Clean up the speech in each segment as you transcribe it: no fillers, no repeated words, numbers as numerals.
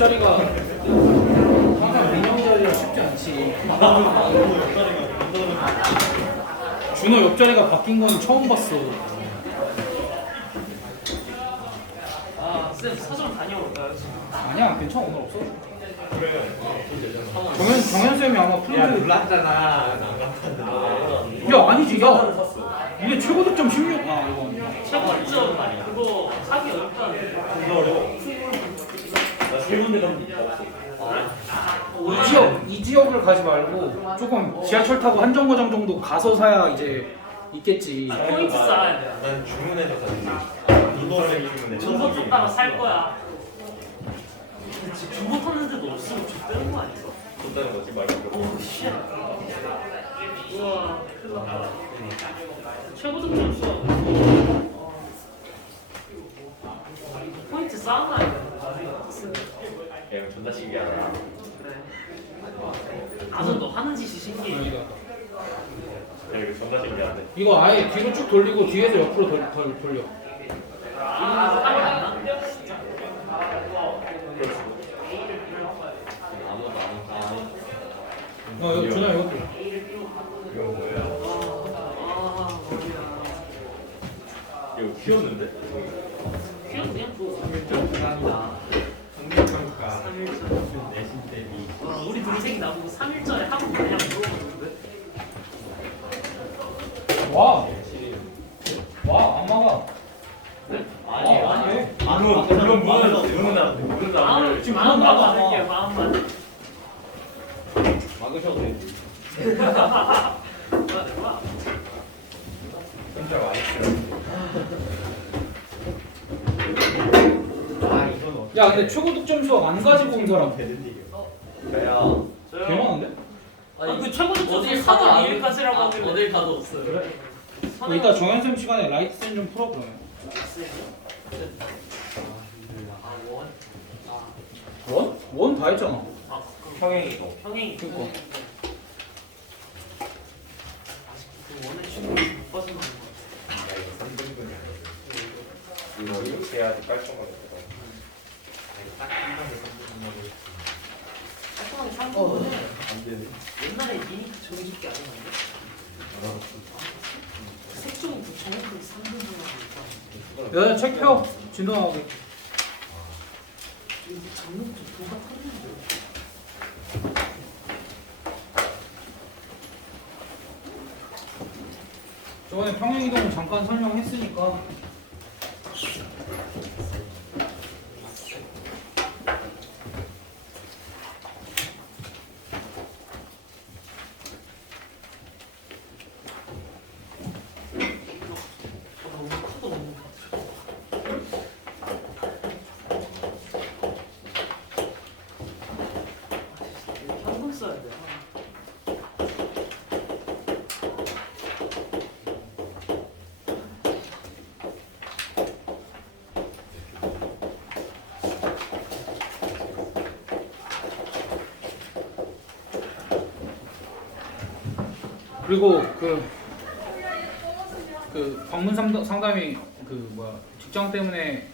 옆자리가 항상 민영 자리라 쉽지 않지. 준호 옆자리가 바뀐 건 처음 봤어. 아, 쌤 서점 다녀올까요? 아니야, 괜찮아. 오늘 없어. 정현 쌤이 아마 프린트. 놀랐잖아. 야, 아니지. 야, 이게 최고 득점 16. 아, 이거 아니야. 최고 득점 그거 사기 어렵다는데. 나세 군데 갔는데 이 지역을 가지 말고 조금 지하철 타고 한 정거장 정도 가서 사야 이제 있겠지. 포인트 쌓아야 돼. 난 주문해서 샀지. 이거를 주문해. 중고 탔다가 살 거야. 근데 지금 중고 탔는데도 없으면 족되는 거 아니야? 줬다는 거지 말고. 오, 씨. 우와, 큰일 났다. 최고 득점 수업. 포인트 쌓아놔야 돼. 야, 이거 존나 신기하다. 그래. 아주 너 하는 짓이 신기해. 야, 이거 존나 신기한데. 이거 아예 뒤로 쭉 돌리고 뒤에서 옆으로 돌려. 아, 땀이 안 나? 이거 준아 이것도. 이거 뭐야? 아, 머리야. 이거 귀엽는데? 그냥 그냥 뭐. 성적평가 3일절. 내신 대비. 우리 동생이 나보고 3일절에 학원 그냥 물어보는데. 와, 안 막아. 아니. 물론 문은 안 마음 지금 마음만 마음만 받을게요. 마음만. 막으셔도 돼. 와. 혼자 많이 야, 근데 최고 득점 수학 안 가지고 온 사람 나야. 개 많은데? 그 최고 득점 어딜 사도 가도 이일까지라고 하길래. 어딜 가도 없어요. 그래? 이따 정현 쌤 시간에 라이트 쌤 좀 풀어 그러면. 원 다 했잖아. 평행이도. 평행이. 그니까. 그 원의 춤을 못 빠져나온 거 같아. 이거 3등분이야. 이거 이렇게 해야지 깔끔하게. 깔끔하게 3분은 안 되네. 옛날에 미니크 정직기 안 했는데? 색종은 그 정확하게 3분을 하고 있다. 야, 책 펴. 진동하게. 이거 장르부터 도가 탔는데. 저번에 평행이동 잠깐 설명했으니까. 너무 커도 너무 커. 한번 써야 돼. 그리고 그 방문 상담이 그 뭐야 직장 때문에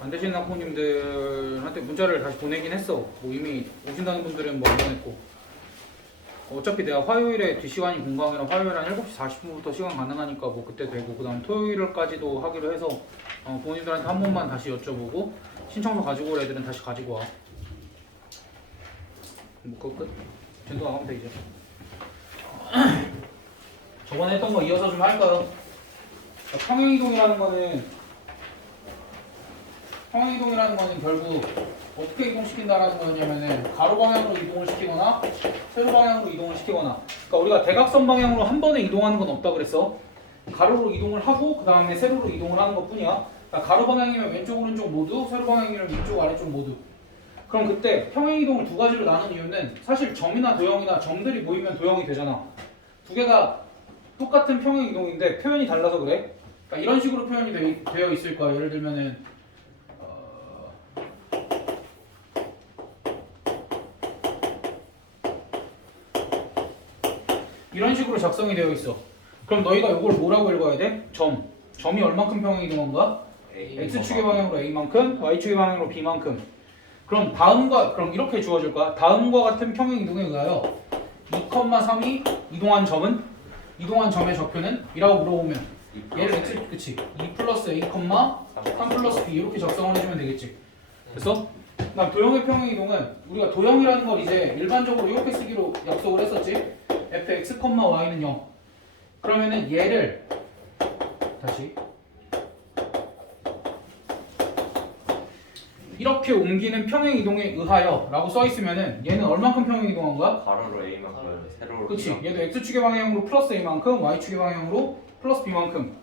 안 되시는 학부모님들한테 문자를 다시 보내긴 했어. 뭐 이미 오신다는 분들은 뭐 안 보냈고. 어차피 내가 화요일에 뒷시간이 공강이라 화요일 한 7시 40분부터 시간 가능하니까 뭐 그때 되고 그다음 토요일까지도 하기로 해서 부모님들한테 한 번만 다시 여쭤보고 신청서 가지고 올 애들은 다시 가지고 와. 뭐 그거 끝. 전도 나가면 돼 이제. 저번에 했던 거 이어서 좀 할까요? 평행이동이라는 거는 결국 어떻게 이동시킨다라는 거냐면은 가로 방향으로 이동을 시키거나 세로 방향으로 이동을 시키거나. 그러니까 우리가 대각선 방향으로 한 번에 이동하는 건 없다 그랬어. 가로로 이동을 하고 그 다음에 세로로 이동을 하는 것뿐이야. 그러니까 가로 방향이면 왼쪽 오른쪽 모두, 세로 방향이면 위쪽 아래쪽 모두. 그럼 그때 평행이동을 두 가지로 나눈 이유는 사실 점이나 도형이나 점들이 모이면 도형이 되잖아. 두 개가 똑같은 평행이동인데 표현이 달라서 그래. 그러니까 이런 식으로 표현이 되어 있을 거야. 예를 들면은 이런 식으로 작성이 되어 있어. 그럼 너희가 이걸 뭐라고 읽어야 돼? 점이 얼만큼 평행이동한 거야? X축의 방향으로 A만큼, Y축의 방향으로 B만큼. 그럼 이렇게 주어질 거야. 다음과 같은 평행 이동에 의하여 2,3이 이동한 점의 좌표는? 이라고 물어보면 얘를 x 그치 2 플러스 a, 3 플러스 b 이렇게 작성을 해주면 되겠지. 그래서 그다음 도형의 평행 이동은 우리가 도형이라는 걸 이제 일반적으로 이렇게 쓰기로 약속을 했었지. fx, y는 0. 그러면은 얘를 다시 이렇게 옮기는 평행 이동에 의하여 라고 써 있으면은 얘는 얼만큼 평행 이동한 거야? 가로로 A만큼 세로로 그치. B만큼. 얘도 x축의 방향으로 플러스 a만큼 y축의 방향으로 플러스 b만큼.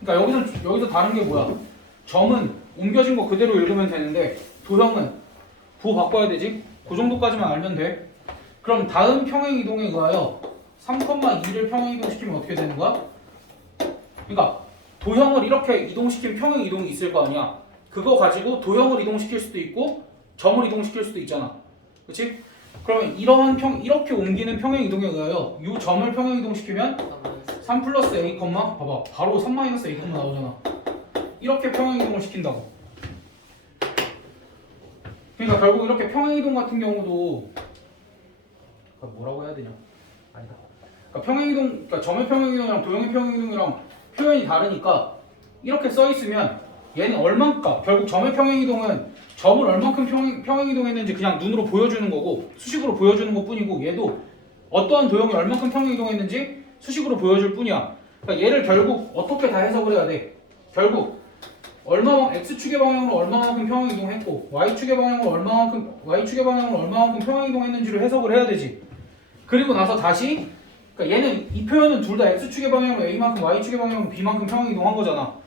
그러니까 여기서 다른 게 뭐야? 점은 옮겨진 거 그대로 읽으면 되는데 도형은 부호 바꿔야 되지? 그 정도까지만 알면 돼. 그럼 다음 평행 이동에 의하여 3,2를 평행 이동시키면 어떻게 되는 거야? 그러니까 도형을 이렇게 이동시킨 평행 이동이 있을 거 아니야. 그거 가지고 도형을 이동시킬 수도 있고 점을 이동시킬 수도 있잖아. 그치? 그러면 이렇게 옮기는 평행 이동에 의하여 이 점을 평행 이동시키면 3 플러스 a, 봐봐. 바로 3 마이너스 a, 나오잖아. 이렇게 평행 이동을 시킨다고. 그러니까 결국 이렇게 평행 이동 같은 경우도 뭐라고 해야 되냐? 아니다. 그러니까 점의 평행 이동이랑 도형의 평행 이동이랑 표현이 다르니까 이렇게 써 있으면 얘는 얼만큼 결국 점의 평행 이동은 점을 얼만큼 평행 이동했는지 그냥 눈으로 보여주는 거고 수식으로 보여주는 것뿐이고 얘도 어떠한 도형이 얼만큼 평행 이동했는지 수식으로 보여줄 뿐이야. 그러니까 얘를 결국 어떻게 다 해석을 해야 돼? 결국 x축의 방향으로 얼마만큼 평행 이동했고 y축의 방향으로 얼마만큼 평행 이동했는지를 해석을 해야 되지. 그리고 나서 다시 그러니까 얘는 이 표현은 둘 다 x축의 방향으로 a만큼 y축의 방향으로 b만큼 평행 이동한 거잖아.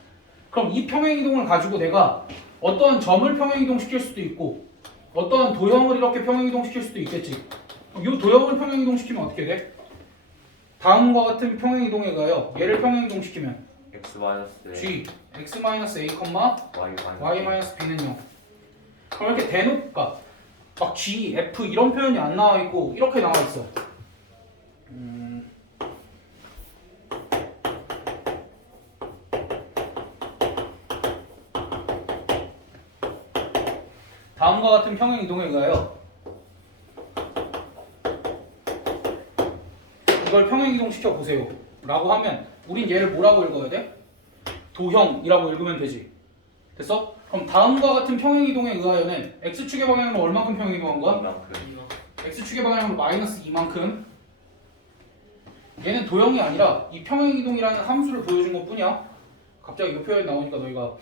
그럼 이 평행 이동을 가지고 내가 어떠한 점을 평행 이동시킬 수도 있고 어떠한 도형을 이렇게 평행 이동시킬 수도 있겠지. 이 도형을 평행 이동시키면 어떻게 돼? 다음과 같은 평행 이동에 의하여 얘를 평행 이동시키면 X 마이너스 g x a, y b는 0. 그럼 이렇게 대놓고 막 g, f 이런 표현이 안 나와 있고 이렇게 나와 있어. 다음과 같은 평행 이동에 의하여 이걸 평행 이동시켜 보세요 라고 하면 우린 얘를 뭐라고 읽어야 돼? 도형이라고 읽으면 되지. 됐어? 그럼 다음과 같은 평행 이동에 의하여는 x축의 방향으로 얼마큼 평행 이동한 거야? 이만큼. x축의 방향으로 마이너스 2만큼. 얘는 도형이 아니라 이 평행 이동이라는 함수를 보여준 것 뿐이야. 갑자기 이 표현이 나오니까 너희가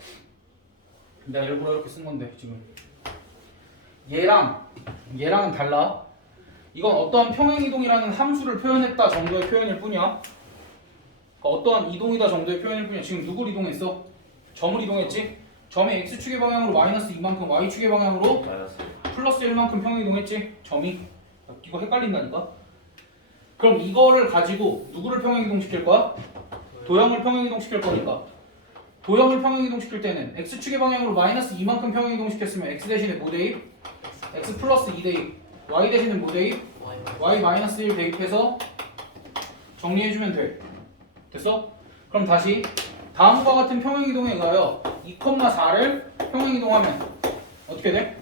내가 일부러 이렇게 쓴 건데 지금 얘랑은 달라. 이건 어떠한 평행 이동이라는 함수를 표현했다 정도의 표현일 뿐이야. 그러니까 어떠한 이동이다 정도의 표현일 뿐이야. 지금 누굴 이동했어? 점을 이동했지? 점이 x축의 방향으로 마이너스 2만큼 y축의 방향으로 마이너스. 플러스 1만큼 평행 이동했지? 점이 이거 헷갈린다니까. 그럼 이거를 가지고 누구를 평행 이동시킬 거야? 도형을 평행 이동시킬 거니까 도형을 평행 이동시킬 때는 x축의 방향으로 마이너스 2만큼 평행 이동시켰으면 x 대신에 뭐 대입? x 플러스 2 대입. y 대신에 뭐 대입? y 마이너스 1 대입해서 정리해주면 돼. 됐어? 그럼 다시 다음과 같은 평행 이동에 의하여 2,4를 평행 이동하면 어떻게 돼?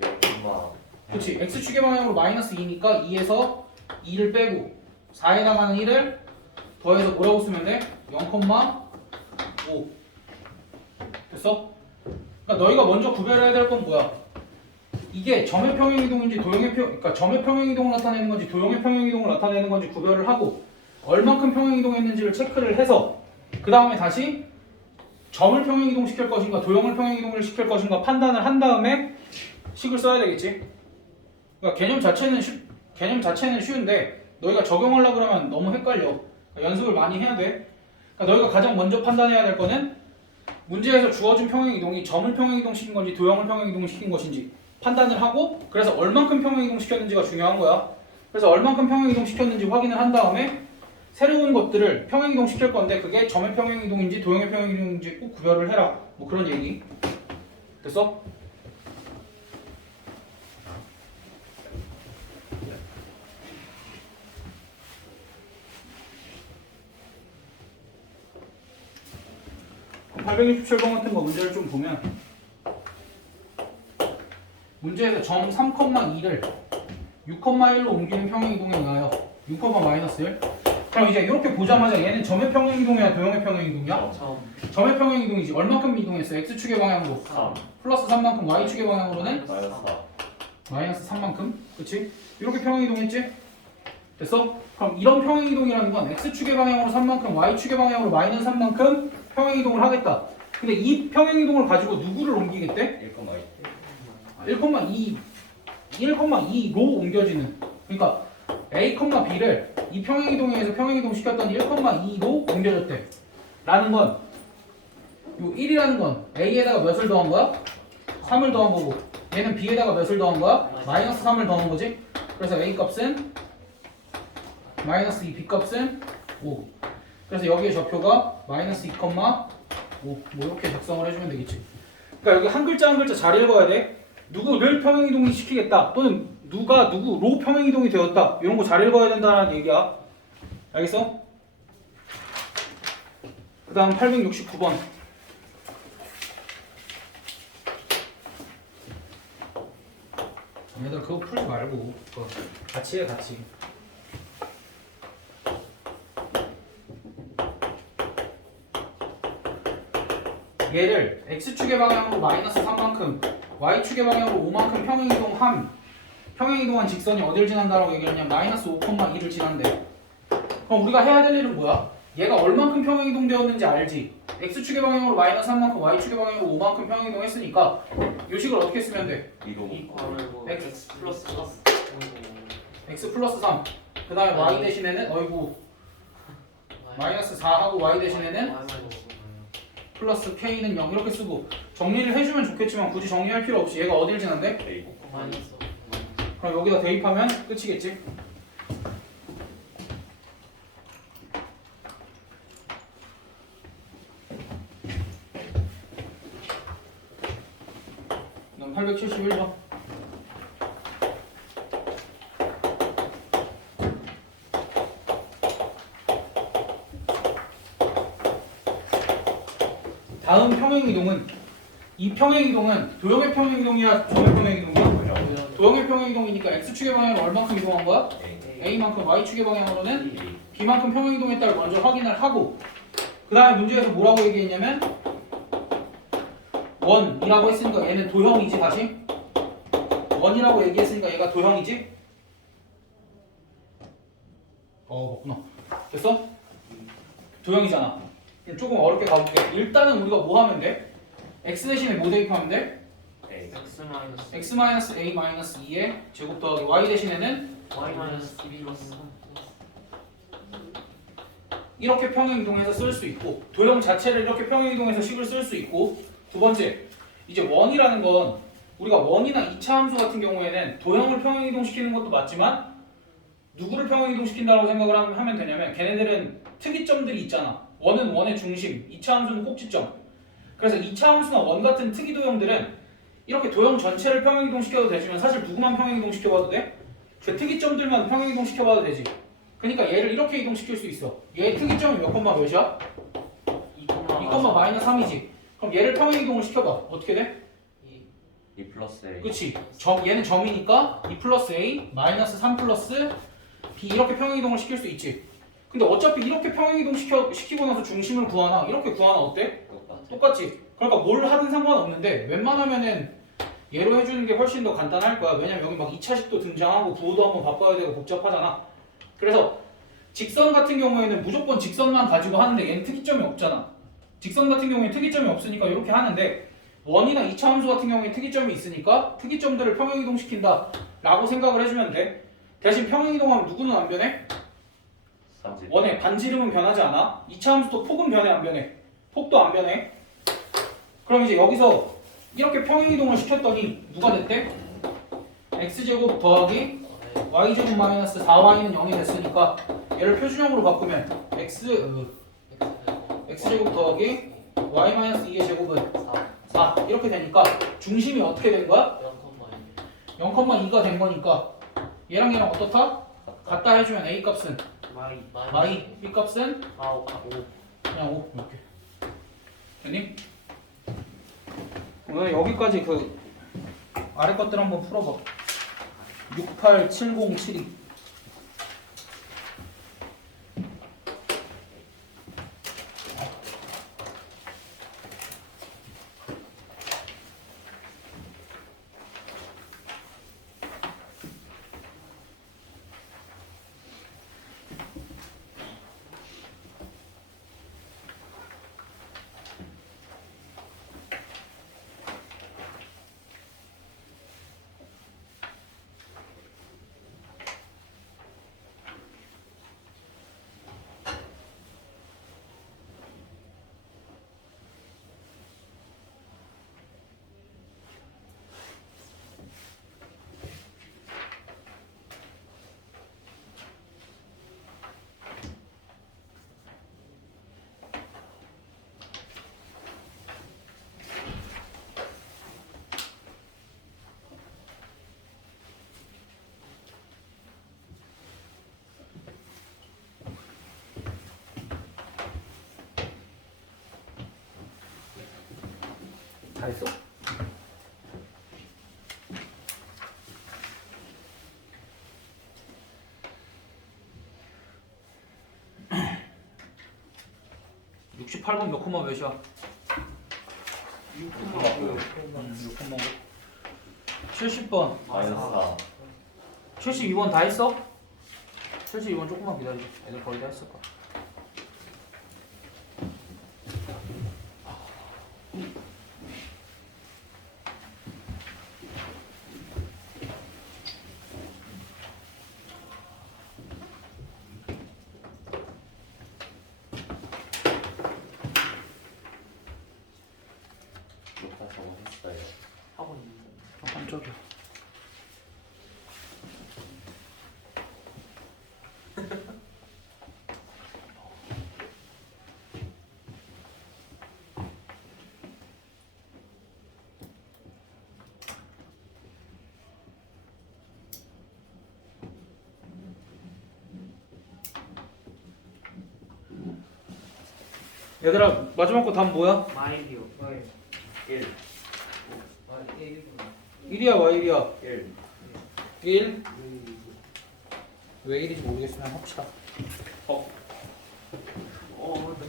0,5. 그렇지. x축의 방향으로 마이너스 2니까 2에서 2를 빼고 4에 나가는 1을 더해서 뭐라고 쓰면 돼? 0,5. 됐어? 그러니까 너희가 먼저 구별해야 될 건 뭐야? 이게 점의 평행 이동인지 그러니까 점의 평행 이동을 나타내는 건지 도형의 평행 이동을 나타내는 건지 구별을 하고 얼만큼 평행 이동했는지를 체크를 해서 그 다음에 다시 점을 평행 이동시킬 것인가 도형을 평행 이동을 시킬 것인가 판단을 한 다음에 식을 써야 되겠지. 그러니까 개념 자체는 쉬운데 너희가 적용하려고 그러면 너무 헷갈려. 그러니까 연습을 많이 해야 돼. 그러니까 너희가 가장 먼저 판단해야 될 거는 문제에서 주어진 평행 이동이 점을 평행 이동시킨 건지 도형을 평행 이동시킨 것인지 판단을 하고 그래서 얼만큼 평행 이동시켰는지가 중요한 거야. 그래서 얼만큼 평행 이동시켰는지 확인을 한 다음에 새로운 것들을 평행 이동시킬 건데 그게 점의 평행 이동인지 도형의 평행 이동인지 꼭 구별을 해라. 뭐 그런 얘기. 됐어? (867번) 같은 거 문제를 좀 보면 문제에서 점 3,2를 6,1로 옮기는 평행이동에 의하여 6, 마이너스 1. 그럼 이제 이렇게 보자마자 얘는 점의 평행이동이야, 도형의 평행이동이야? 점의 평행이동이지. 얼마큼 이동했어? x축의 방향으로 3 플러스 3만큼, y축의 방향으로는 마이너스 4 마이너스 3만큼. 그치? 이렇게 평행이동했지? 됐어? 그럼 이런 평행이동이라는 건 x축의 방향으로 3만큼, y축의 방향으로 마이너스 3만큼 평행이동을 하겠다. 근데 이 평행이동을 가지고 누구를 옮기겠대? 1,2로 옮겨지는. 그러니까 a, b를 이 평행이동에서 평행이동 시켰더니 1,2로 옮겨졌대. 라는 건, 요 1이라는 건 a에다가 몇을 더한 거야? 3을 더한 거고, 얘는 b에다가 몇을 더한 거야? 마이너스 3을 더한 거지. 그래서 a 값은 마이너스 2, b 값은 5. 그래서 여기에 좌표가 마이너스 2,5 뭐 이렇게 작성을 해주면 되겠지. 그러니까 여기 한 글자 한 글자 잘 읽어야 돼. 누구를 평행이동이 시키겠다, 또는 누가 누구로 평행이동이 되었다, 이런 거 잘 읽어야 된다는 얘기야. 알겠어? 그 다음 869번. 얘들아 그거 풀지 말고 그거 같이 해, 같이. 얘를 x축의 방향으로 마이너스 3만큼, y축의 방향으로 5만큼 평행이동한 직선이 어딜 지난다라고 얘기하냐면 마이너스 5,2를 지난대. 그럼 우리가 해야 될 일은 뭐야? 얘가 얼만큼 평행이동 되었는지 알지? x축의 방향으로 마이너스 3만큼, y축의 방향으로 5만큼 평행이동 했으니까 이 식을 어떻게 쓰면 돼? x 플러스 x 플러스 3. 그 다음에 y 대신에는 마이너스 4하고 y 대신에는 플러스 k는 0 이렇게 쓰고 정리를 해주면 좋겠지만 굳이 정리할 필요 없이 얘가 어딜 지난대? 그럼 여기다 대입하면 끝이겠지? 그럼 871번. 다음 평행이동은, 이 평행이동은 도형의 평행이동이야, 점의 평행이동이야? 도형의 평행이동이니까 x축의 방향으로 얼만큼 이동한 거야? a만큼, y축의 방향으로는 b만큼 평행이동했다를 먼저 확인을 하고, 그 다음에 문제에서 뭐라고 얘기했냐면 원이라고 했으니까 얘는 도형이지. 다시 원이라고 얘기했으니까 얘가 도형이지? 맞구나. 됐어? 도형이잖아. 조금 어렵게 가볼게. 일단은 우리가 뭐 하면 돼? x 대신에 뭐 대입하면 돼? x-a-2의 제곱 더하기 y 대신에는 y-2 플러스 이렇게 평행이동해서 쓸 수 있고, 도형 자체를 이렇게 평행이동해서 식을 쓸 수 있고, 두 번째, 이제 원이라는 건 우리가 원이나 이차 함수 같은 경우에는 도형을 평행이동시키는 것도 맞지만 누구를 평행이동시킨다고 생각을 하면 되냐면 걔네들은 특이점들이 있잖아. 원은 원의 중심, 이차 함수는 꼭지점. 그래서 이차 함수나 원 같은 특이 도형들은 이렇게 도형 전체를 평행이동시켜도 되지만 사실 누구만 평행이동시켜봐도 돼? 그 특이점들만 평행이동시켜봐도 되지. 그러니까 얘를 이렇게 이동시킬 수 있어. 얘의 특이점이 몇 콤마 몇이야? 2, 마이너스 3이지. 그럼 얘를 평행이동을 시켜봐. 어떻게 돼? 2 플러스 A 그치. 얘는 점이니까 2 플러스 A 마이너스 3 플러스 B 이렇게 평행이동을 시킬 수 있지. 근데 어차피 이렇게 평행이동 시키고 나서 중심을 구하나 이렇게 구하나 어때? 똑같지. 그러니까 뭘 하든 상관없는데 웬만하면은 얘로 해주는 게 훨씬 더 간단할 거야. 왜냐면 여기 막 2차식도 등장하고 부호도 한번 바꿔야 되고 복잡하잖아. 그래서 직선 같은 경우에는 무조건 직선만 가지고 하는데 얘는 특이점이 없잖아. 직선 같은 경우에 특이점이 없으니까 이렇게 하는데 원이나 2차 함수 같은 경우에 특이점이 있으니까 특이점들을 평행이동시킨다 라고 생각을 해주면 돼. 대신 평행이동하면 누구는 안 변해? 원의 반지름은 변하지 않아. 2차 함수도 폭은 변해 안 변해? 폭도 안 변해. 그럼 이제 여기서 이렇게 평행이동을 시켰더니 누가 됐대? x제곱 더하기 y제곱 마이너스 4y는 0이 됐으니까 얘를 표준형으로 바꾸면 x제곱 더하기 y 마이너스 2의 제곱은 4 이렇게 되니까 중심이 어떻게 된 거야? 0,2가 된 거니까 얘랑 얘랑 어떻다? 같다 해주면 a 값은 y, b 값은 그냥 5 이렇게 됐니? 오늘 여기까지 아래 것들 한번 풀어봐. 687072. 다 했어? (68번) 몇 콤마 몇이야? 6콤마 70번 마이너스 4. 72번 다 했어? 72번 조금만 기다려. 애들 거의 다 했을 거야. 다 적어했어요. 하고 있는데. 아, 깜짝이야. 얘들아 마지막 거 답 뭐야? 마일이요. 1. 1이야 y1이야 1. 1? 왜 1인지 모르겠으면 합시다. 나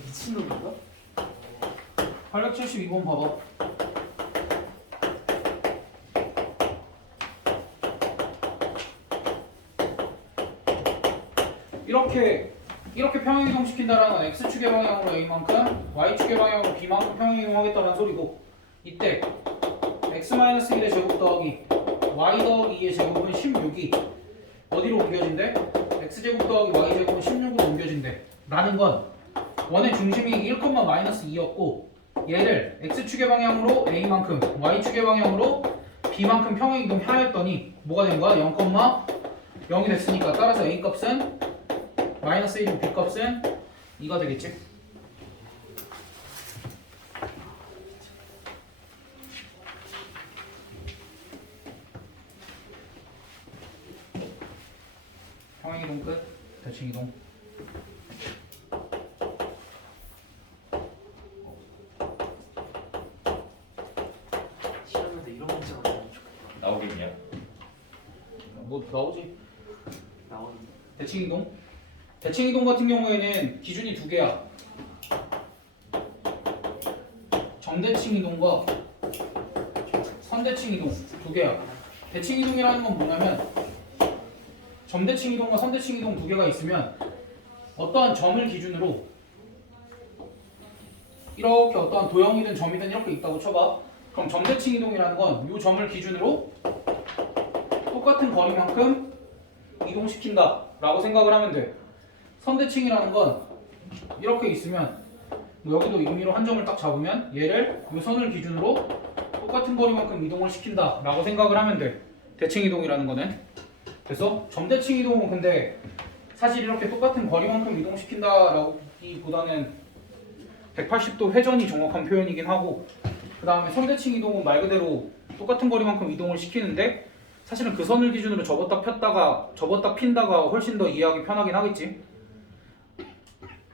미친놈인가? 872번 봐봐. 이렇게 평행이동 시킨다라는 건 x축의 방향으로 a만큼 y축의 방향으로 b만큼 평행이동하겠다는 소리고, 이때 x-1의 제곱 더하기 y 더하기 2의 제곱은 16이 어디로 옮겨진대? x제곱 더하기 y제곱은 16으로 옮겨진대 라는 건 원의 중심이 1,-2였고 얘를 x축의 방향으로 a만큼 y축의 방향으로 b만큼 평행이동하였더니 뭐가 된 거야? 0,0이 됐으니까 따라서 a 값은 마이너스 1이고 b 값은 2가 되겠지? 평행이동 끝. 대칭이동. 시험에도 이런 문제가 나오면 좋겠다. 나오겠냐? 뭐 나오지? 나오는데. 대칭이동. 대칭이동 같은 경우에는 기준이 두 개야. 점대칭이동과 선대칭이동 두 개야. 대칭이동이라는 건 뭐냐면 점대칭이동과 선대칭이동 두 개가 있으면 어떠한 점을 기준으로 이렇게 어떠한 도형이든 점이든 이렇게 있다고 쳐봐. 그럼 점대칭이동이라는 건 이 점을 기준으로 똑같은 거리만큼 이동시킨다 라고 생각을 하면 돼. 선대칭이라는 건 이렇게 있으면 뭐 여기도 임의로 한 점을 딱 잡으면 얘를 이 선을 기준으로 똑같은 거리만큼 이동을 시킨다 라고 생각을 하면 돼. 대칭이동이라는 거는. 그래서 점대칭이동은 근데 사실 이렇게 똑같은 거리만큼 이동시킨다 라고 보다는 180도 회전이 정확한 표현이긴 하고, 그 다음에 선대칭이동은 말 그대로 똑같은 거리만큼 이동을 시키는데 사실은 그 선을 기준으로 접었다 폈다가 접었다 핀다가 훨씬 더 이해하기 편하긴 하겠지.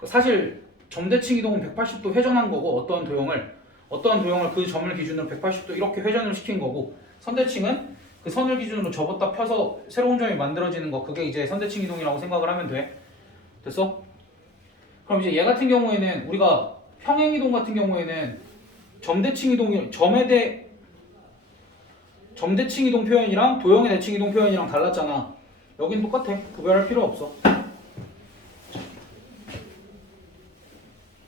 사실 점대칭 이동은 180도 회전한 거고 어떠한 도형을 어떠한 도형을 그 점을 기준으로 180도 이렇게 회전을 시킨 거고, 선대칭은 그 선을 기준으로 접었다 펴서 새로운 점이 만들어지는 거, 그게 이제 선대칭 이동이라고 생각을 하면 돼. 됐어? 그럼 이제 얘 같은 경우에는 우리가 평행 이동 같은 경우에는 점대칭 이동이 점대칭 이동 표현이랑 도형의 대칭 이동 표현이랑 달랐잖아. 여긴 똑같아. 구별할 필요 없어.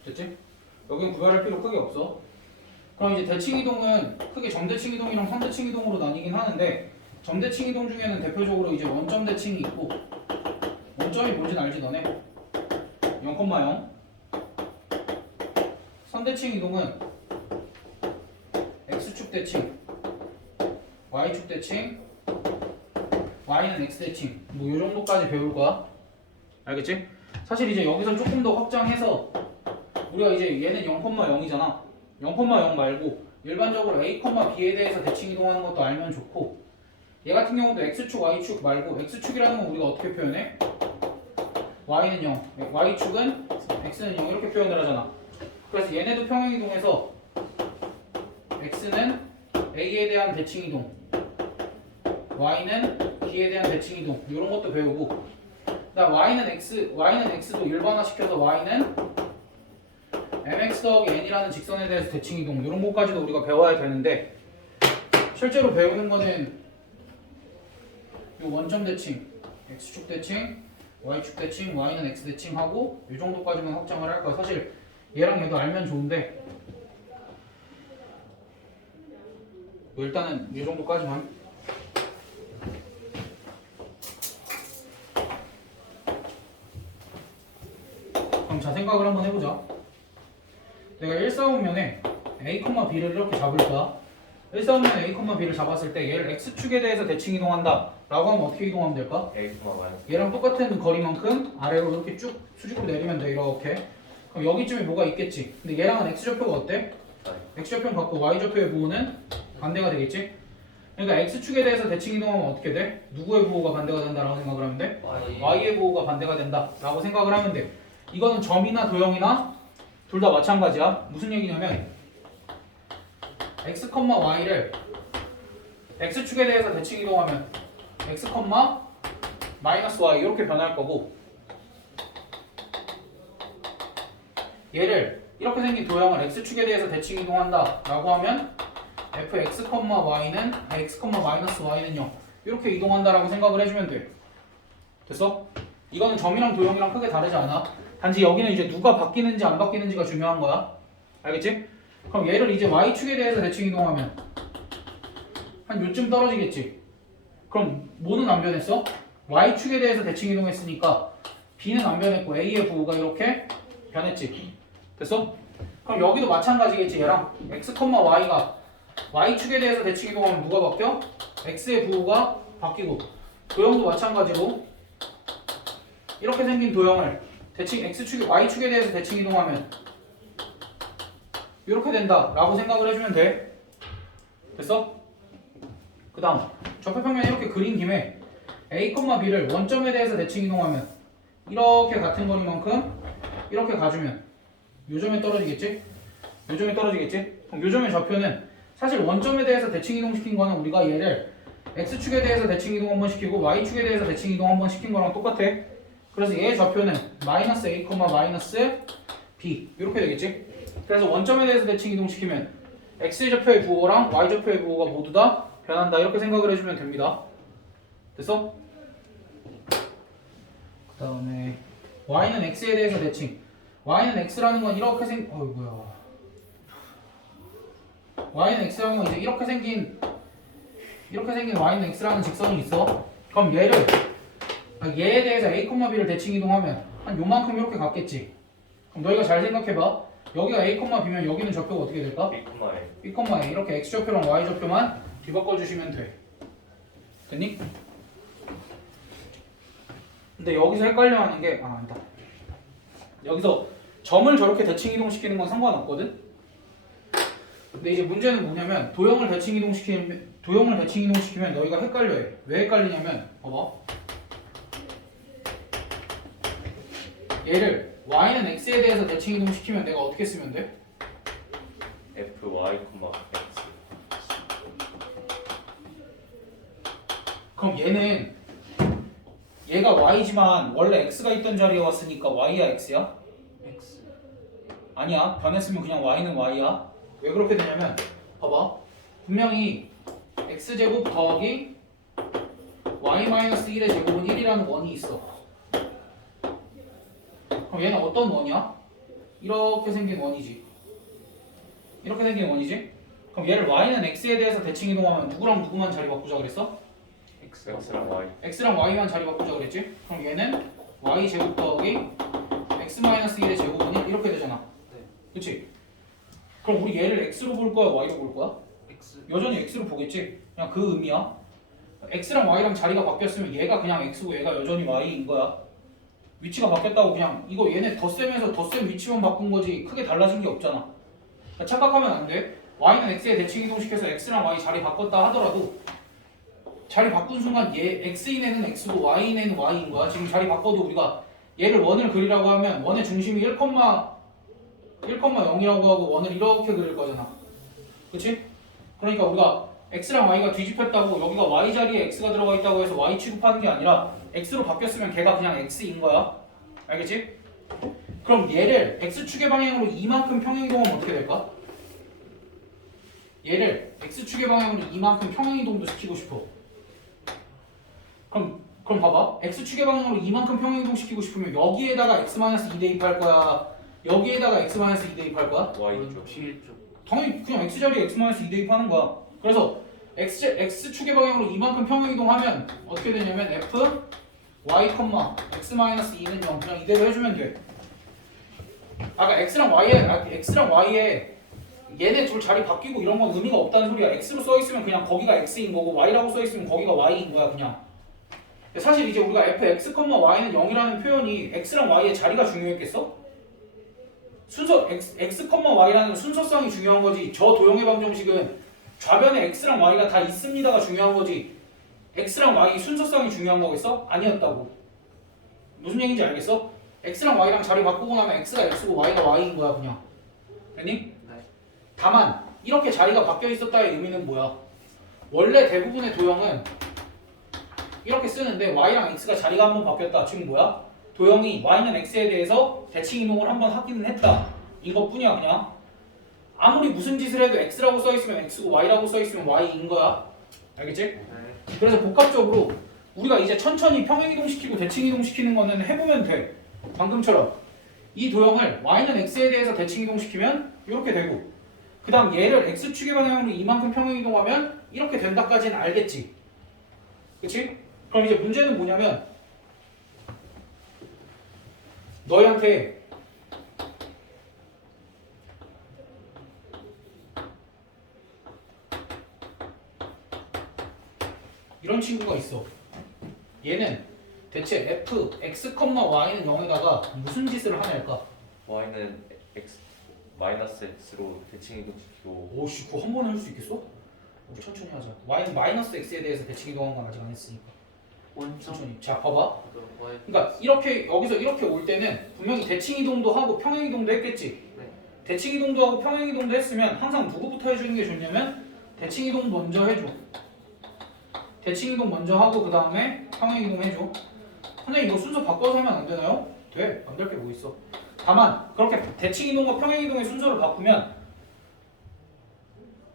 됐지? 여긴 구별할 필요 크게 없어. 그럼 이제 대칭 이동은 크게 점대칭 이동이랑 선대칭 이동으로 나뉘긴 하는데, 점대칭 이동 중에는 대표적으로 이제 원점 대칭이 있고, 원점이 뭔지는 알지 너네? 0,0. 선대칭 이동은 x축 대칭, y축 대칭, y는 x 대칭, 뭐 요 정도까지 배울 거야. 알겠지? 사실 이제 여기서 조금 더 확장해서 우리가 이제 얘는 0,0이잖아. 0,0 말고 일반적으로 a, b에 대해서 대칭 이동하는 것도 알면 좋고, 얘 같은 경우도 x축, y축 말고 x축이라는 건 우리가 어떻게 표현해? y는 0, y축은 x는 0 이렇게 표현을 하잖아. 그래서 얘네도 평행 이동해서 x는 a에 대한 대칭 이동, y는 b에 대한 대칭 이동 이런 것도 배우고, 그다음 y는 x도 일반화 시켜서 y는 mx 더하기 n이라는 직선에 대해서 대칭 이동 이런 것까지도 우리가 배워야 되는데, 실제로 배우는 거는 이 원점 대칭, x축 대칭, y축 대칭, y는 x 대칭 하고 이 정도까지만 확장을 할 거야. 사실 얘랑 얘도 알면 좋은데 뭐 일단은 이 정도까지만. 그럼 자 생각을 한번 해보자. 내가 1사분면에 a, b를 이렇게 잡을 거야. 1사분면 a, b를 잡았을 때 얘를 x축에 대해서 대칭 이동한다 라고 하면 어떻게 이동하면 될까? 얘랑 똑같은 거리만큼 아래로 이렇게 쭉 수직으로 내리면 돼. 이렇게. 그럼 여기쯤에 뭐가 있겠지. 근데 얘랑은 x좌표가 어때? x좌표는 같고 y좌표의 부호는 반대가 되겠지. 그러니까 x축에 대해서 대칭 이동하면 어떻게 돼? 누구의 부호가 반대가 된다라고 생각을 하면 돼? y의 부호가 반대가 된다 라고 생각을 하면 돼. 이거는 점이나 도형이나 둘 다 마찬가지야. 무슨 얘기냐면 x, y를 x축에 대해서 대칭 이동하면 x, y 이렇게 변할 거고, 얘를 이렇게 생긴 도형을 x축에 대해서 대칭 이동한다 라고 하면 fx, y는 x, y는 0 이렇게 이동한다 라고 생각을 해주면 돼. 됐어? 이거는 점이랑 도형이랑 크게 다르지 않아. 단지 여기는 이제 누가 바뀌는지 안 바뀌는지가 중요한 거야. 알겠지? 그럼 얘를 이제 y축에 대해서 대칭 이동하면 한 요쯤 떨어지겠지. 그럼 뭐는 안 변했어? y축에 대해서 대칭 이동했으니까 b는 안 변했고 a의 부호가 이렇게 변했지. 됐어? 그럼 여기도 마찬가지겠지. 얘랑 x, y가 y축에 대해서 대칭 이동하면 누가 바뀌어? x의 부호가 바뀌고, 도형도 마찬가지로 이렇게 생긴 도형을 x축, y축에 대해서 대칭 이동하면 이렇게 된다 라고 생각을 해주면 돼. 됐어? 그 다음 좌표평면 이렇게 그린 김에 a, b를 원점에 대해서 대칭 이동하면 이렇게 같은 거리만큼 이렇게 가주면 요점에 떨어지겠지? 요점에 떨어지겠지? 그럼 요점의 좌표는 사실 원점에 대해서 대칭 이동시킨 거는 우리가 얘를 x축에 대해서 대칭 이동 한번 시키고 y축에 대해서 대칭 이동 한번 시킨 거랑 똑같아. 그래서 얘의 좌표는 마이너스 a, 마이너스 b 이렇게 되겠지? 그래서 원점에 대해서 대칭 이동시키면 x의 좌표의 부호랑 y 좌표의 부호가 모두 다 변한다 이렇게 생각을 해주면 됩니다. 됐어? 그 다음에 y는 x에 대해서 대칭. y는 x라는 건 이렇게 y는 x라는 건 이제 이렇게 생긴 y는 x라는 직선이 있어. 그럼 얘에 대해서 a, b를 대칭 이동하면 한 요만큼 이렇게 갔겠지. 그럼 너희가 잘 생각해봐. 여기가 a, b면 여기는 좌표가 어떻게 될까? b, a 이렇게 x좌표랑 y좌표만 뒤바꿔주시면 돼. 됐니? 근데 여기서 헷갈려하는 게 아니다. 여기서 점을 저렇게 대칭 이동시키는 건 상관없거든? 근데 이제 문제는 뭐냐면 도형을 대칭 이동시키면 너희가 헷갈려해. 왜 헷갈리냐면 봐봐. 얘를 y는 x에 대해서 대칭 이동시키면 내가 어떻게 쓰면 돼? fy y, x. 그럼 얘가 y지만 원래 x가 있던 자리에 왔으니까 y야 x야? X. 아니야. 변했으면 그냥 y는 y야. 왜 그렇게 되냐면 봐봐. 분명히 x제곱 더하기 y-1의 제곱은 1이라는 원이 있어. 그럼 얘는 어떤 원이야? 이렇게 생긴 원이지. 이렇게 생긴 원이지? 그럼 얘를 y는 x에 대해서 대칭 이동하면 누구랑 누구만 자리 바꾸자 그랬어? x랑 y. x랑 y만 자리 바꾸자 그랬지? 그럼 얘는 y 제곱 더하기 x-1의 제곱은 1 이렇게 되잖아. 네. 그치? 그럼 우리 얘를 x로 볼 거야 y로 볼 거야? X. 여전히 x로 보겠지? 그냥 그 의미야. x랑 y랑 자리가 바뀌었으면 얘가 그냥 x고 얘가 여전히 y인 거야. 위치가 바뀌었다고 그냥 이거 얘네 덧셈에서 덧셈 위치만 바꾼 거지 크게 달라진 게 없잖아. 그러니까 착각하면 안 돼. y는 x에 대칭 이동시켜서 x랑 y 자리 바꿨다 하더라도 자리 바꾼 순간 얘 x인 애는 x고 y인 애는 y인 거야. 지금 자리 바꿔도 우리가 얘를 원을 그리라고 하면 원의 중심이 1,0이라고 하고 원을 이렇게 그릴 거잖아. 그치? 그러니까 우리가 x랑 y가 뒤집혔다고 여기가 y 자리에 x가 들어가 있다고 해서 y 취급하는 게 아니라 x로 바뀌었으면 걔가 그냥 x인 거야. 알겠지? 그럼 얘를 x축의 방향으로 이만큼 평행이동하면 어떻게 될까? 얘를 x축의 방향으로 이만큼 평행이동도 시키고 싶어. 그럼 봐봐. x축의 방향으로 이만큼 평행이동 시키고 싶으면 여기에다가 x-2 대입할 거야? 여기에다가 x-2 대입할 거야? y 쪽. 비일쪽. 당연히 그냥 x자리에 x-2 대입하는 거야. 그래서 x축의 방향으로 이만큼 평행이동하면 어떻게 되냐면 f y, x-2는 0 그냥 이대로 해주면 돼. 아까 x랑 y에 얘네 둘 자리 바뀌고 이런 건 의미가 없다는 소리야. x로 써있으면 그냥 거기가 x인 거고 y라고 써있으면 거기가 y인 거야 그냥. 사실 이제 우리가 fx, y는 0이라는 표현이 x랑 y의 자리가 중요했겠어? 순서 x, y라는 순서성이 중요한 거지. 저 도형의 방정식은 좌변에 x랑 y가 다 있습니다가 중요한 거지. x랑 y 순서성이 중요한 거겠어? 아니었다고. 무슨 얘기인지 알겠어? x랑 y랑 자리 바꾸고 나면 x가 x고 y가 y인 거야 그냥. 됐니? 네. 다만 이렇게 자리가 바뀌어 있었다의 의미는 뭐야? 원래 대부분의 도형은 이렇게 쓰는데 y랑 x가 자리가 한번 바뀌었다. 지금 뭐야? 도형이 y는 x에 대해서 대칭 이동을 한번 하기는 했다. 이것뿐이야 그냥. 아무리 무슨 짓을 해도 x라고 써있으면 x고 y라고 써있으면 y인 거야. 알겠지? 네. 그래서 복합적으로 우리가 이제 천천히 평행이동시키고 대칭 이동시키는 거는 해보면 돼. 방금처럼 이 도형을 y는 x에 대해서 대칭 이동시키면 이렇게 되고 그 다음 얘를 x축의 방향으로 이만큼 평행이동하면 이렇게 된다까지는 알겠지. 그치? 그럼 이제 문제는 뭐냐면 너희한테 이런 친구가 있어. 얘는 대체 f, x, y는 0에다가 무슨 짓을 하냐일까? y는 x 마이너스 x로 대칭 이동시키고 오씨 그거 한 번에 할 수 있겠어? 우리 천천히 하자. y는 마이너스 x에 대해서 대칭 이동한 건 아직 안 했으니까 원점. 천천히. 자 봐봐. Y. 그러니까 이렇게 여기서 이렇게 올 때는 분명히 대칭 이동도 하고 평행 이동도 했겠지. 네. 대칭 이동도 하고 평행 이동도 했으면 항상 누구부터 해주는 게 좋냐면 대칭 이동 먼저 해줘. 대칭 이동 먼저 하고 그 다음에 평행 이동 해줘. 선생님 이거 순서 바꿔서 하면 안 되나요? 돼. 안 될 게 뭐 있어. 다만 그렇게 대칭 이동과 평행 이동의 순서를 바꾸면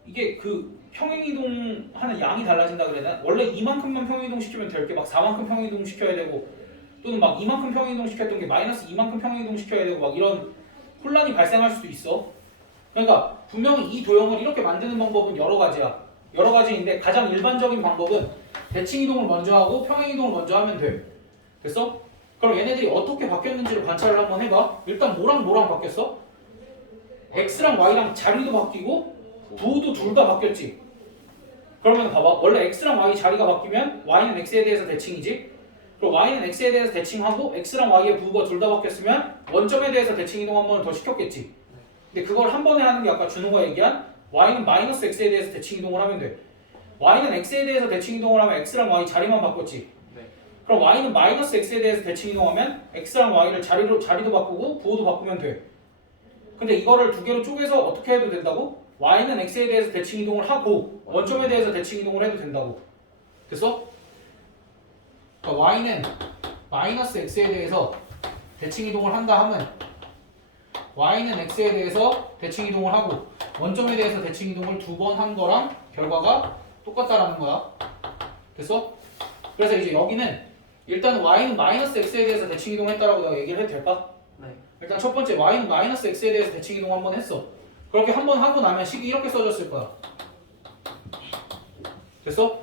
이게 그 평행 이동하는 양이 달라진다 그래야 되나? 원래 이만큼만 평행 이동 시키면 될 게 막 4만큼 평행 이동 시켜야 되고 또는 막 이만큼 평행 이동 시켰던 게 마이너스 2만큼 평행 이동 시켜야 되고 막 이런 혼란이 발생할 수도 있어. 그러니까 분명히 이 도형을 이렇게 만드는 방법은 여러 가지야. 여러 가지인데 가장 일반적인 방법은 대칭 이동을 먼저 하고 평행 이동을 먼저 하면 돼. 됐어? 그럼 얘네들이 어떻게 바뀌었는지를 관찰을 한번 해봐. 일단 뭐랑 뭐랑 바뀌었어? x랑 y랑 자리도 바뀌고 부호도 둘 다 바뀌었지. 그러면 봐봐. 원래 x랑 y 자리가 바뀌면 y는 x에 대해서 대칭이지. 그리고 y는 x에 대해서 대칭하고 x랑 y의 부호가 둘 다 바뀌었으면 원점에 대해서 대칭 이동 한 번을 더 시켰겠지. 근데 그걸 한 번에 하는 게 아까 준호가 얘기한 y는 마이너스 x에 대해서 대칭 이동을 하면 돼. y는 x에 대해서 대칭 이동을 하면 x랑 y 자리만 바꿨지. 네. 그럼 y는 마이너스 x에 대해서 대칭 이동하면 x랑 y를 자리도 바꾸고 부호도 바꾸면 돼. 근데 이거를 두 개로 쪼개서 어떻게 해도 된다고? y는 x에 대해서 대칭 이동을 하고 원점에 대해서 대칭 이동을 해도 된다고. 됐어? 그러니까 y는 마이너스 x에 대해서 대칭 이동을 한다 하면 y는 x에 대해서 대칭 이동을 하고 원점에 대해서 대칭 이동을 2번 한 거랑 결과가 똑같다라는 거야. 됐어? 그래서 이제 여기는 일단 y는 마이너스 x에 대해서 대칭 이동했다라고 내가 얘기를 해도 될까? 네. 일단 첫 번째 y는 마이너스 x에 대해서 대칭 이동 한번 했어. 그렇게 한번 하고 나면 식이 이렇게 써졌을 거야. 됐어?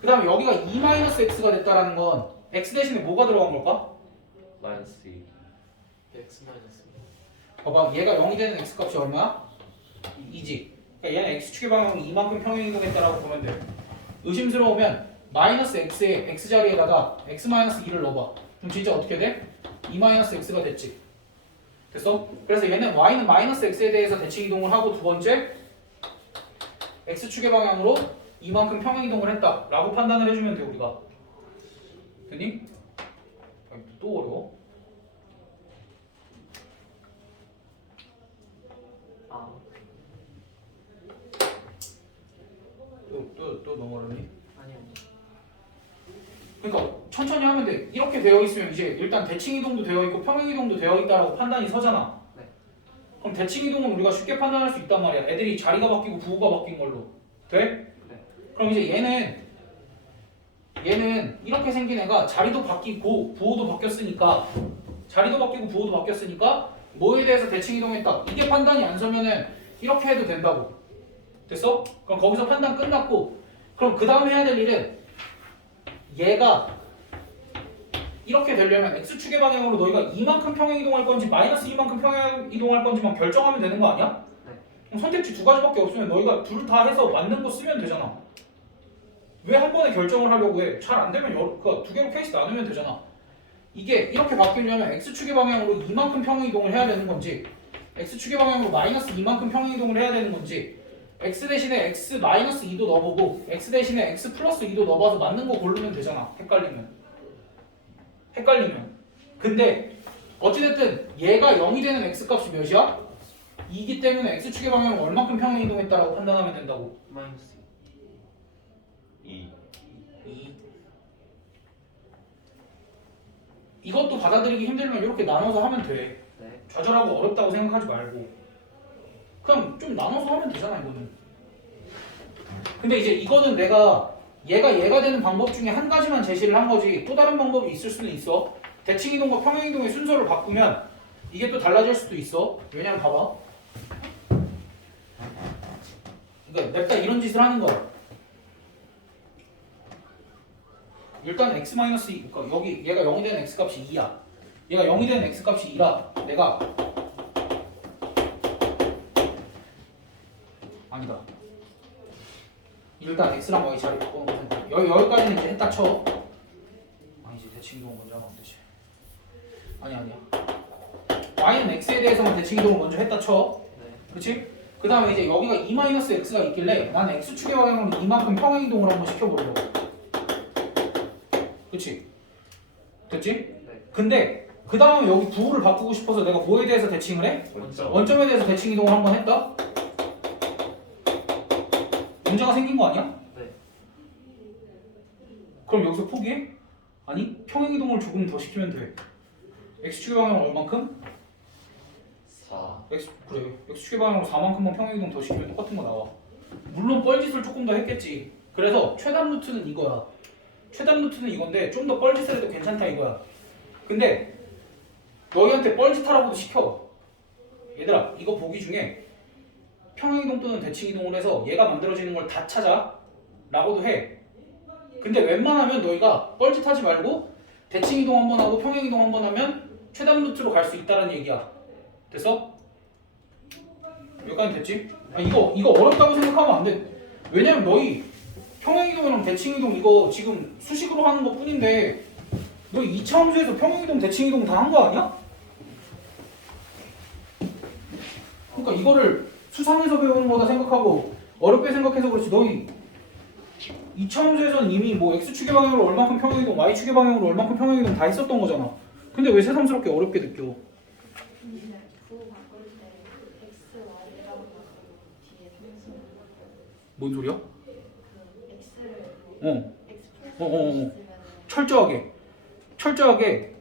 그 다음에 여기가 2 마이너스 x가 됐다라는 건 x 대신에 뭐가 들어간 걸까? 마이너스 2. x 마이너스. 봐봐, 얘가 0이 되는 x 값이 얼마야? 2지. 그러니까 얘는 x축의 방향으로 이만큼 평행 이동했다라고 보면 돼. 의심스러우면 마이너스 x에 x 자리에다가 x 마이너스 2를 넣어봐. 그럼 진짜 어떻게 돼? 2 마이너스 x가 됐지. 됐어? 그래서 얘는 y는 마이너스 x에 대해서 대칭 이동을 하고 두 번째 x축의 방향으로 이만큼 평행 이동을 했다 라고 판단을 해주면 돼 우리가. 됐니? 또 어려워? 아. 또 너무 어렵니? 아니요. 그러니까 천천히 하면 돼. 이렇게 되어 있으면 이제 일단 대칭 이동도 되어 있고 평행 이동도 되어 있다라고 판단이 서잖아. 네. 그럼 대칭 이동은 우리가 쉽게 판단할 수 있단 말이야. 애들이 자리가 바뀌고 부호가 바뀐 걸로. 돼? 네. 그럼 이제 얘는 이렇게 생긴 애가 자리도 바뀌고 부호도 바뀌었으니까 자리도 바뀌고 부호도 바뀌었으니까 뭐에 대해서 대칭 이동했다. 이게 판단이 안 서면은 이렇게 해도 된다고. 됐어? 그럼 거기서 판단 끝났고 그럼 그 다음에 해야 될 일은 얘가 이렇게 되려면 x축의 방향으로 너희가 이만큼 평행 이동할 건지 마이너스 이만큼 평행 이동할 건지만 결정하면 되는 거 아니야? 네. 그럼 선택지 두 가지밖에 없으면 너희가 둘 다 해서 맞는 거 쓰면 되잖아. 왜 한 번에 결정을 하려고 해? 잘 안 되면 두 개로 케이스 나누면 되잖아. 이게 이렇게 바뀌려면 x축의 방향으로 이만큼 평행 이동을 해야 되는 건지 x축의 방향으로 마이너스 이만큼 평행 이동을 해야 되는 건지 x 대신에 x 마이너스 2도 넣어보고 x 대신에 x 플러스 2도 넣어봐서 맞는 거 고르면 되잖아. 헷갈리면. 근데 어찌됐든 얘가 0이 되는 x 값이 몇이야? 2이기 때문에 x축의 방향으로 얼만큼 평행 이동했다라고 판단하면 된다고. 마이너스. 2. 2. 이것도 받아들이기 힘들면 이렇게 나눠서 하면 돼. 네. 좌절하고 어렵다고 생각하지 말고 그냥 좀 나눠서 하면 되잖아 이거는. 근데 이제 이거는 내가 얘가 되는 방법 중에 한 가지만 제시를 한 거지 또 다른 방법이 있을 수는 있어. 대칭 이동과 평행 이동의 순서를 바꾸면 이게 또 달라질 수도 있어. 왜냐면 봐봐. 그러니까 냅다 이런 짓을 하는 거야. 일단 x-2, 그러니까 여기 얘가 0이 되는 x 값이 2야. 얘가 0이 되는 x 값이 2라 내가 아니다. 일단 x랑 y 자리 바꾸는 것은 여기까지는 이제 했다 쳐. 아니지 대칭 이동을 먼저 하면 안 되지. 아니야. y는 x에 대해서만 대칭 이동을 먼저 했다 쳐. 네. 그렇지? 그 다음에 이제 여기가 2-x가 있길래 나는 x축의 방향으로 이만큼 평행 이동을 한번 시켜보려고. 그렇지? 됐지? 네. 근데 그 다음에 여기 부호를 바꾸고 싶어서 내가 뭐에 대해서 대칭을 해? 원점. 원점에 대해서 대칭 이동을 한번 했다? 문제가 생긴 거 아니야? 네. 그럼 여기서 포기해? 아니 평행 이동을 조금 더 시키면 돼. x축의 방향으로 얼만큼? 4. 그래 x축의 방향으로 4만큼만 평행 이동 더 시키면 똑같은 거 나와. 물론 뻘짓을 조금 더 했겠지. 그래서 최단 루트는 이거야. 최단 루트는 이건데 좀 더 뻘짓을 해도 괜찮다 이거야. 근데 너희한테 뻘짓하라고도 시켜. 얘들아 이거 보기 중에 평행이동 또는 대칭이동을 해서 얘가 만들어지는 걸 다 찾아 라고도 해. 근데 웬만하면 너희가 뻘짓하지 말고 대칭이동 한번 하고 평행이동 한번 하면 최단 루트로 갈 수 있다는 얘기야. 됐어? 여기까지 됐지? 아, 이거 어렵다고 생각하면 안 돼. 왜냐면 너희 평행이동이랑 대칭이동 이거 지금 수식으로 하는 것 뿐인데 너 2차 함수에서 평행이동 대칭이동 다 한 거 아니야? 그러니까 이거를 수상해서 배우는 거다 생각하고 어렵게 생각해서 그렇지 너희 2차 함수에서는 이미 뭐 x축의 방향으로 얼만큼 평행이동 y축의 방향으로 얼만큼 평행이동 다 했었던 거잖아. 근데 왜 새삼스럽게 어렵게 느껴? 근데 부호 바꿀 때 x, y라고 뒤에 평수 뭔 소리야? x를 어. x 플러스 어. 있으면은 철저하게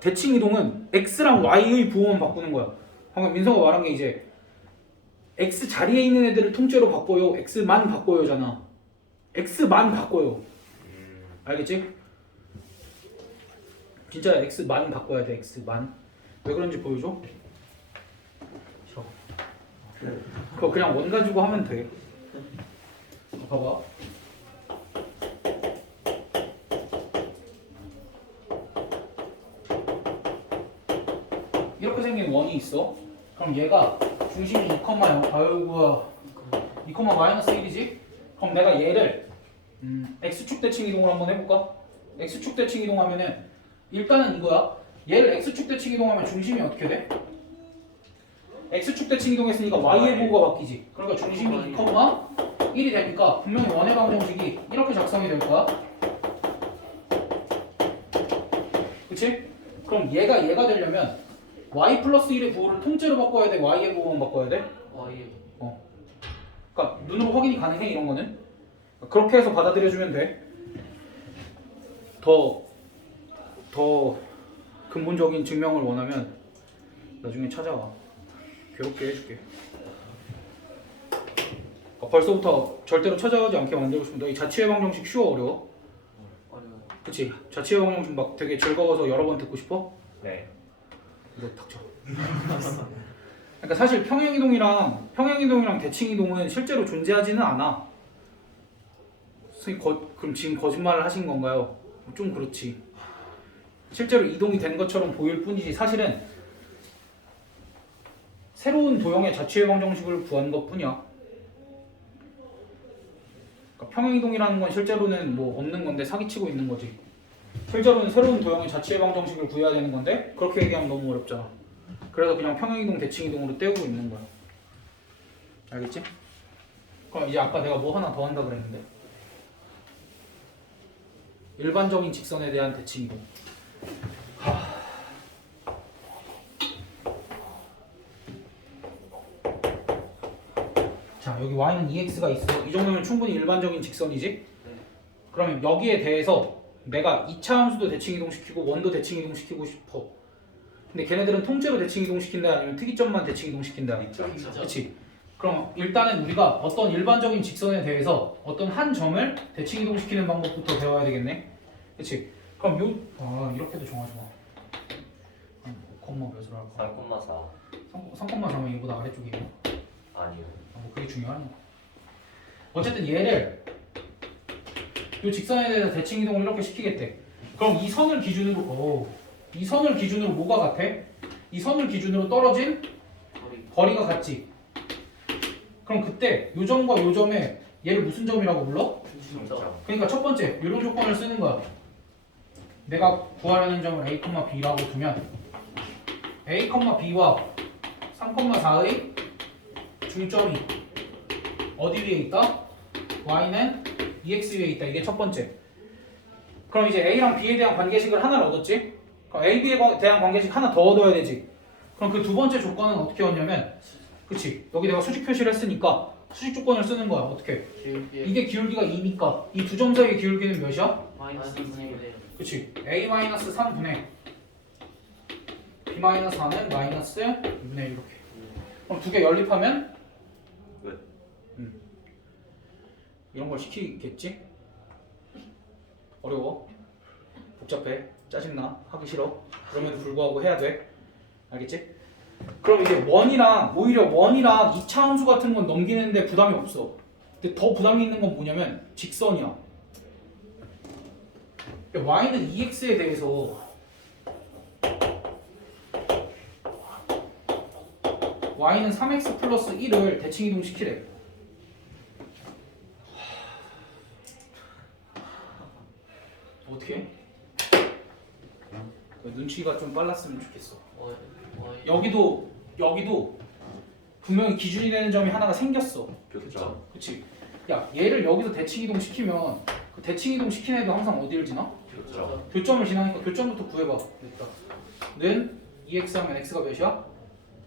대칭 이동은 x랑 y의 부호만 바꾸는 거야. 방금 민서가 말한 게 이제 x 자리에 있는 애들을 통째로 바꿔요. x만 바꿔요잖아. x만 바꿔요. 알겠지? 진짜 x만 바꿔야 돼. x만. 왜 그런지 보여줘? 싫어. 그거 그냥 원 가지고 하면 돼. 봐봐. 이렇게 생긴 원이 있어. 그럼 얘가 중심이 2,0 아이고야 2, 마이너스 1이지? 그럼 내가 얘를 x축 대칭 이동을 한번 해볼까? x축 대칭 이동하면은 일단은 이거야. 얘를 x축 대칭 이동하면 중심이 어떻게 돼? x축 대칭 이동했으니까 y의 부호가 바뀌지. 그러니까 중심이 2, 1이 되니까 분명히 원의 방정식이 이렇게 작성이 될 거야. 그치? 그럼 얘가 되려면 y 플러스 1의 부호를 통째로 바꿔야 돼? y의 부호만 바꿔야 돼? 그러니까 눈으로 확인이 가능해 이런 거는. 그렇게 해서 받아들여주면 돼. 더 근본적인 증명을 원하면 나중에 찾아와. 괴롭게 해줄게. 벌써부터 절대로 찾아가지 않게 만들고 싶은데 이 자취의 방정식 쉬워 어려워? 어려워요. 그치? 자취의 방정식 막 되게 즐거워서 여러 번 듣고 싶어? 네. 이거 닥쳐. 그러니까 사실 평행이동이랑 대칭이동은 실제로 존재하지는 않아. 선생님 그럼 지금 거짓말을 하신 건가요? 좀 그렇지. 실제로 이동이 된 것처럼 보일 뿐이지 사실은 새로운 도형의 자취의 방정식을 구한 것뿐이야. 그러니까 평행이동이라는 건 실제로는 뭐 없는 건데 사기치고 있는 거지. 실제로는 새로운 도형의 자취의 방정식을 구해야 되는 건데 그렇게 얘기하면 너무 어렵잖아. 그래서 그냥 평행이동, 대칭이동으로 때우고 있는 거야. 알겠지? 그럼 이제 아까 내가 뭐 하나 더 한다 그랬는데 일반적인 직선에 대한 대칭이동. 자 여기 y는 2x가 있어. 이 정도면 충분히 일반적인 직선이지? 그러면 여기에 대해서 내가 2차 함수도 대칭 이동시키고 원도 대칭 이동시키고 싶어. 근데 걔네들은 통째로 대칭 이동시킨다 아니면 특이점만 대칭 이동시킨다. 그렇지. 그럼 일단은 우리가 어떤 일반적인 직선에 대해서 어떤 한 점을 대칭 이동시키는 방법부터 배워야 되겠네. 그렇지. 그럼 이렇게도 정하지 마. 5, 몇으로 할까? 3,4 3,4면 이거보다 아래쪽이에요. 아니요. 뭐 그게 중요하냐? 어쨌든 얘를 이 직선에 대해서 대칭 이동을 이렇게 시키겠대. 그럼 이 선을 기준으로 뭐가 같아? 이 선을 기준으로 떨어진 거리가 같지. 그럼 그때 요 점과 요 점에 얘를 무슨 점이라고 불러? 중점. 그러니까 첫 번째 이런 조건을 쓰는 거야. 내가 구하려는 점을 a, b라고 두면 a, b와 3,4의 중점이 어디 위에 있다? y는 2x 위에 있다. 이게 첫 번째. 그럼 이제 a랑 b에 대한 관계식을 하나를 얻었지? 그럼 a, b에 대한 관계식 하나 더 얻어야 되지. 그럼 그 두 번째 조건은 어떻게 얻냐면 그치? 여기 내가 수직 표시를 했으니까 수직 조건을 쓰는 거야. 어떻게? 이게 기울기가 2니까 이 두 점 사이의 기울기는 몇이야? 마이너스 2분의 그치? a-3분의 b-4는 마이너스 2분의 1 이렇게. 그럼 두 개 연립하면 끝. 이런 걸 시키겠지? 어려워? 복잡해? 짜증나? 하기 싫어? 그럼에도 불구하고 해야 돼? 알겠지? 그럼 이제 오히려 원이랑 2차 함수 같은 건 넘기는데 부담이 없어. 근데 더 부담이 있는 건 뭐냐면 직선이야. y는 2x에 대해서 y는 3x 플러스 1을 대칭 이동시키래. 어떻게 해? 눈치가 좀 빨랐으면 좋겠어. 여기도 분명히 기준이 되는 점이 하나가 생겼어. 교점. 그치? 야 얘를 여기서 대칭 이동시키면 그 대칭 이동시킨 애도 항상 어디를 지나? 교점. 교점을 지나니까 교점부터 구해봐. 됐다. 는 2x 하면 x가 몇이야?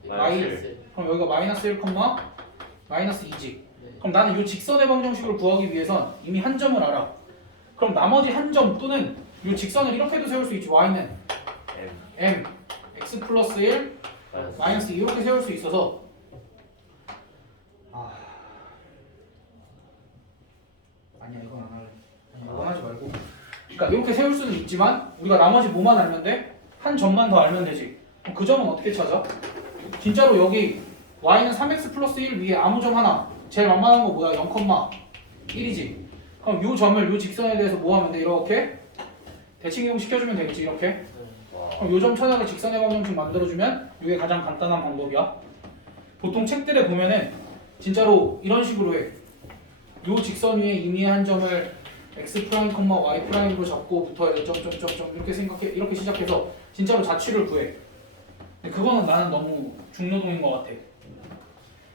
마이너스 그럼 여기가 마이너스 1, 마이너스 2지. 그럼 나는 이 직선의 방정식을 구하기 위해선 이미 한 점을 알아. 그럼 나머지 한 점 또는 이 직선을 이렇게도 세울 수 있지. y는 m x 플러스 1 마이너스 2 이렇게 세울 수 있어서 아니야 이건 안 할래. 아니야 이건 하지 말고. 그러니까 이렇게 세울 수는 있지만 우리가 나머지 뭐만 알면 돼? 한 점만 더 알면 되지. 그럼 그 점은 어떻게 찾아? 진짜로 여기 y는 3x 플러스 1 위에 아무 점 하나 제일 만만한 거 뭐야? 0,1이지. 그럼 이 점을 이 직선에 대해서 뭐 하면 돼? 이렇게 대칭이동 시켜주면 되겠지 이렇게. 그럼 이 점 찾아서 직선의 방정식 만들어주면 이게 가장 간단한 방법이야. 보통 책들에 보면은 진짜로 이런 식으로 해. 이 직선 위에 임의의 한 점을 x 프라임, y 프라임으로 잡고 붙어야 점점점점 이렇게 생각해 이렇게 시작해서 진짜로 자취를 구해. 근데 그거는 나는 너무 중노동인 것 같아.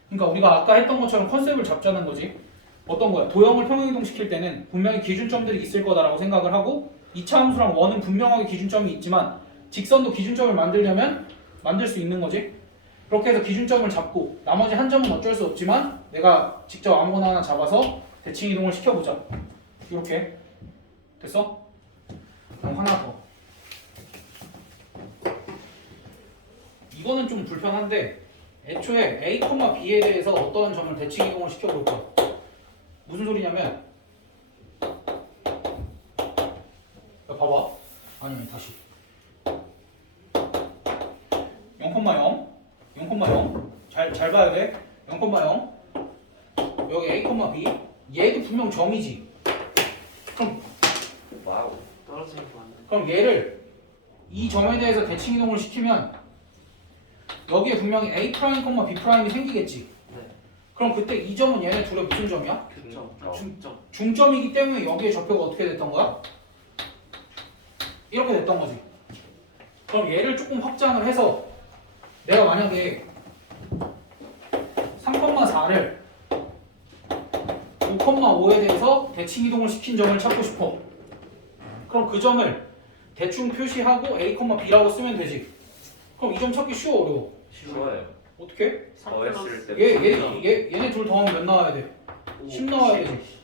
그러니까 우리가 아까 했던 것처럼 컨셉을 잡자는 거지. 어떤 거야? 도형을 평행이동 시킬 때는 분명히 기준점들이 있을 거다라고 생각을 하고 2차 함수랑 원은 분명하게 기준점이 있지만 직선도 기준점을 만들려면 만들 수 있는 거지. 그렇게 해서 기준점을 잡고 나머지 한 점은 어쩔 수 없지만 내가 직접 아무거나 하나 잡아서 대칭 이동을 시켜보자. 이렇게 됐어? 그럼 하나 더. 이거는 좀 불편한데 애초에 A, B에 대해서 어떤 점을 대칭 이동을 시켜볼 거야. 무슨 소리냐면 야, 봐봐. 아니 다시 0,0 0,0 잘 봐야 돼. 0,0 여기 A, B 얘도 분명 점이지. 그럼 와우. 떨어지는 거 아니야? 그럼 얘를 이 점에 대해서 대칭 이동을 시키면 여기에 분명히 A 프라임, B 프라임이 생기겠지. 네. 그럼 그때 이 점은 얘네 둘의 무슨 점이야? 중점. 중점. 중점이기 때문에 여기에 좌표가 어떻게 됐던 거야? 이렇게 됐던 거지. 그럼 얘를 조금 확장을 해서 내가 만약에 3,4를 5,5에 대해서 대칭 이동을 시킨 점을 찾고 싶어. 그럼 그 점을 대충 표시하고 A, B라고 쓰면 되지. 그럼 이 점 찾기 쉬워 어려워? 쉬워요. 어떻게? 더했을 때. 얘네 둘 더하면 몇 나와야 돼? 10 나와야 되지.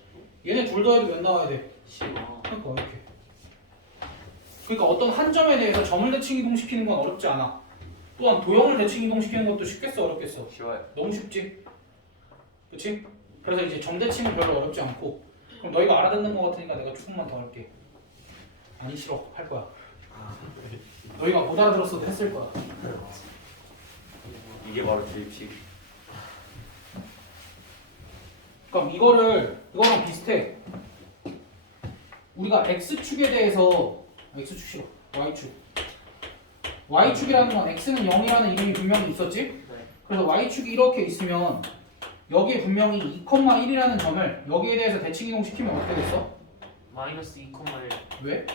얘네 둘 더해도 몇 나와야 돼? 10. 그러니까 이렇게. 그러니까 어떤 한 점에 대해서 점을 대칭 이동시키는 건 어렵지 않아. 또한 도형을 대칭 이동시키는 것도 쉽겠어 어렵겠어? 쉬워요. 너무 쉽지. 그렇지? 그래서 이제 점 대칭은 별로 어렵지 않고. 그럼 너희가 알아듣는 것 같으니까 내가 조금만 더 할게. 아니 싫어 할 거야. 너희가 못 알아들었어도 했을 거야. 이게 바로 주입식. 그럼 이거랑 비슷해. 우리가 x축에 대해서 x축 싫어. y축. y축이라는 건 x는 0이라는 이름이 분명히 있었지? 네. 그래서 y축이 이렇게 있으면 여기에 분명히 2,1이라는 점을 여기에 대해서 대칭 이동시키면 어떻게 됐어? 마이너스 2,1. 왜?